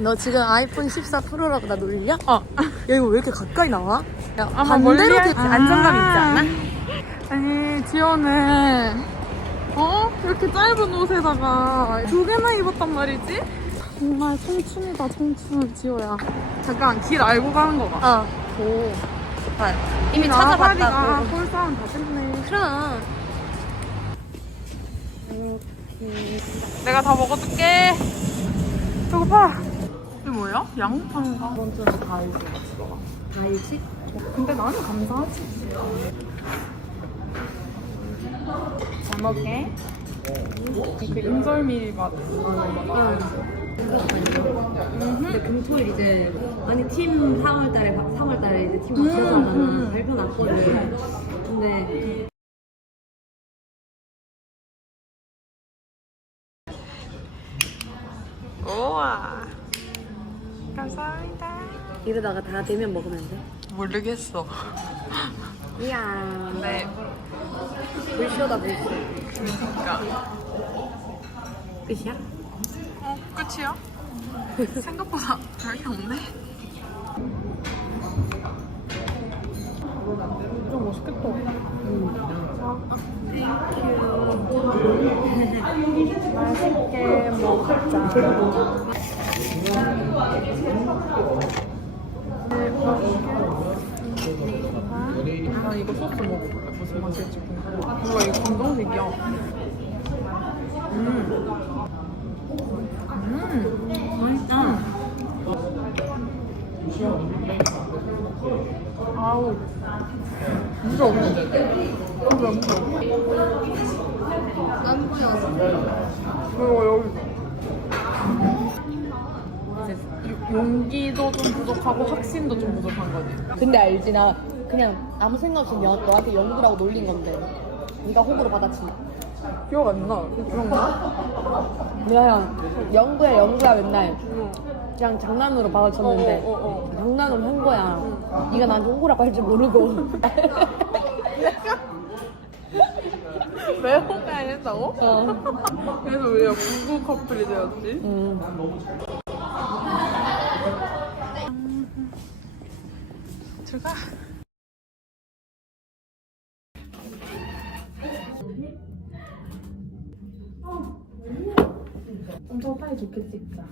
너 지금 아이폰 14 프로라고 나 놀리냐? 어. 야 이거 왜 이렇게 가까이 나와? 야 아마 반대로 멀리 할- 되- 안정감 있지 않아? 아니 지호는 어? 이렇게 짧은 옷에다가 두 개나 입었단 말이지? 정말 청춘이다 청춘 지호야 잠깐 길 알고 가는 거 봐 어 오. 아, 이미 가 찾아봤다고 폴싸움 다 됐네 그럼 내가 다 먹어줄게 봐 이게 뭐야? 양파인가? 먼저 다 알지 다 알지? 근데 나는 감사하지 잘 먹게 그 인절미 맛 근데 금토일 이제 아니 팀 4월달에 3월달에 이제 팀 음, 합쳐서 음. 발표 났거든. 근데 우와 감사합니다 이러다가 다 되면 먹으면 돼. 모르겠어 이야. 네 불쇼다 불쇼. 그러니까 끝이야? 어 끝이야? 생각보다 별게 없네 좀 맛있겠다 맛있게 먹자 나 이거 소스 먹어볼래 무슨 맛일지 궁금해 우와 이거 검정색이야 음. 음. 맛있다. 아우 진짜 없어 진짜 없어 안 보여서. 그리고 여기 용기도 좀 부족하고 확신도 좀 부족한 거지 근데 알지 나 그냥 아무 생각 없이 너, 너한테 연구라고 놀린 건데 네가 호구로 받아친 기억 안 나. 기억나? 그냥 연구야 연구야 맨날 그냥 장난으로 받아쳤는데 어, 어, 어, 장난으로 한 거야 네가 나한테 호구라고 할 줄 모르고 왜 호가 했다고? 어. 그래서 우리가 부부 커플이 되었지. 음. 들어가. 엄청 사이 좋게 찍자.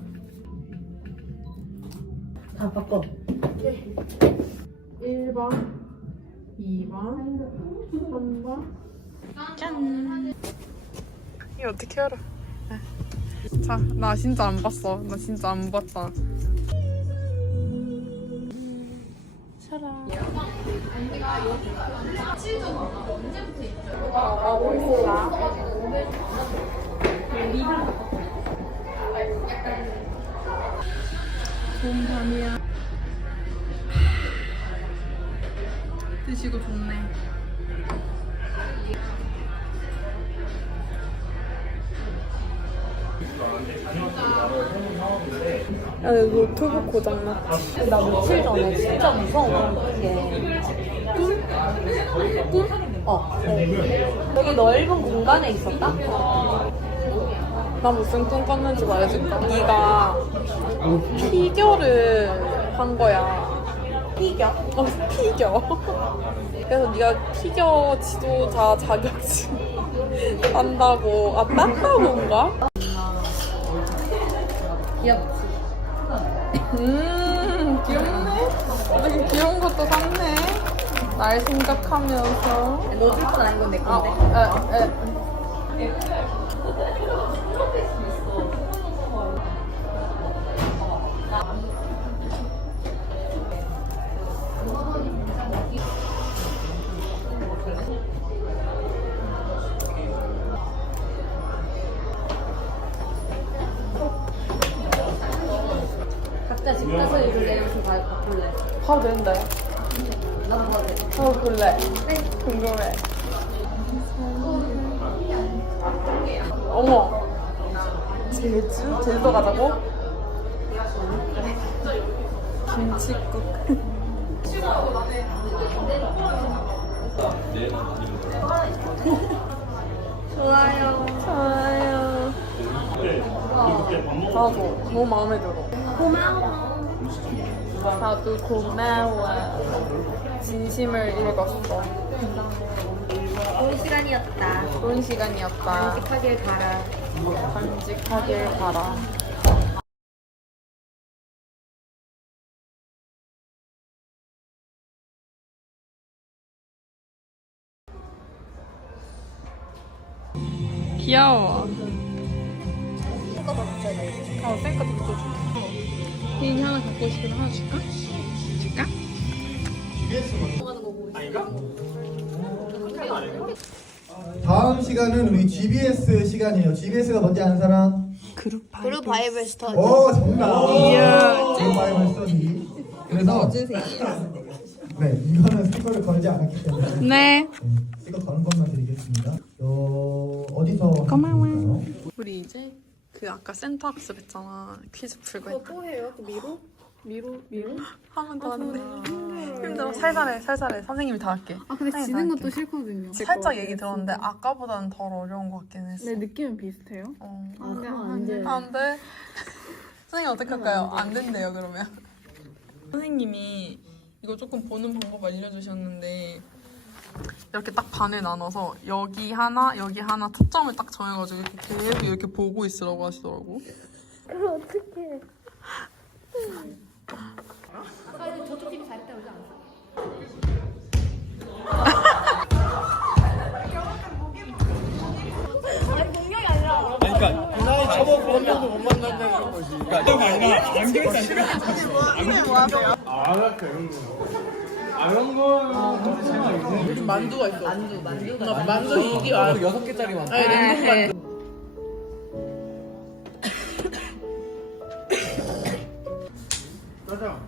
다 바꿔 1번, 2번, 3번. 짠. 이거 어떻게 알아? 자, 나 진짜 안 봤어. 나 진짜 안 봤다. 좋은 밤이야. 드시고 좋네. 야, 내 노트북 고장났지. 나 며칠 전에 진짜 무서운 게 꿈? 어 여기 넓은 공간에 있었다? 나 무슨 꿈 꿨는지 말해줄까? 네가 피겨를 한 거야. 피겨? 어, 피겨. 그래서 네가 피겨 지도자 자격증 딴다고. 아, 딴다고인가? 귀엽지 음, 귀엽네. 되게 귀여운 것도 샀네. 날 생각하면서. 너줄 건 아닌 건내 아, 건데 에, 에. 가- 바꿀래? 봐도 된대. 나도 돼 어, 볼래. 궁금해. 어머. 제주? 제주도 가자고? 김치국. 좋아요 좋아요. 나도 너무 마음에 들어. 고마워. 나도 고마워. 진심을 읽었어. 좋은 시간이었다. 좋은 시간이었다. 하길 바라. 간직하길 바라. 귀여워. 어, 쌩까 도 줘. 이 하나 갖고 싶으면 하나 줄까? 줄까? 다음 시간은 우리 GBS 시간이에요. GBS가 뭔지 아는 사람? 그룹 그룹 바이블 스터디. 오 정답. 바이블 스터디. 그래서 네 이거는 스티커를 걸지 않았기 때문에 네. 네, 스티커 거는 것만 드리겠습니다. 어, 어디서 고마워요. 우리 이제 그 아까 센터 학습 했잖아. 퀴즈 풀고 했다. 또 해요? 또 미로? 미로? 미로? 한번 더 하는데 힘들어. 살살해, 살살해. 선생님이 다 할게. 아 근데 지는 다 것도 할게. 싫거든요. 살짝 얘기 들었는데 아까보다는 덜 어려운 것 같긴 했어. 네 느낌은 비슷해요. 어. 아, 그럼 안 돼. 안 돼. 선생님 어떻게 할까요? 안 된대요 그러면. 선생님이 이거 조금 보는 방법 알려주셨는데 이렇게 딱 반에 나눠서 여기 하나 여기 하나 초점을 딱 정해가지고 이렇게 계속 이렇게 보고 있으라고 하시더라고. 저쪽 팀이 잘했다 그러지 않았어? 그러니까 그 나이 저거 한 명도 못 만난다는 거지. 그러니까 안경 있다니까. 아, 알았다 이런 거. 아 이런 거. 요즘 만두가 있어. 만두, 만두가. 만두 이기 와. 여섯 개짜리 만두. 아니 냉동 만두. 짜장.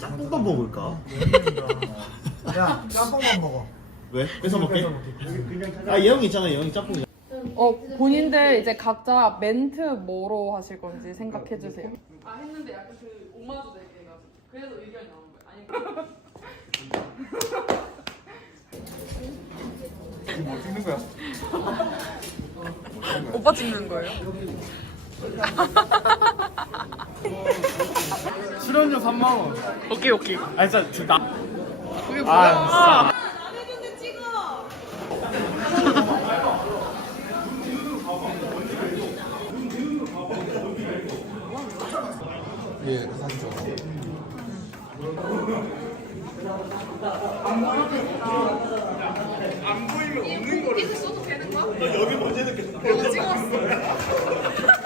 짬뽕밥 먹을까? 야 짬뽕만 먹어. 왜? 뺏어 먹게? 아 예영 있잖아 예영이 짬뽕. 어 본인들 이제 각자 멘트 뭐로 하실 건지 생각해 주세요. 아 했는데 약간 그 오마주 되게 해가지고 그래서 의견이 나온 거예요. 아니 뭐 찍는 거야? 오빠 찍는 거예요? 출연료 3만 원. 오케이 오케이. 아 진짜 저 나. 그게 아, 찍었어.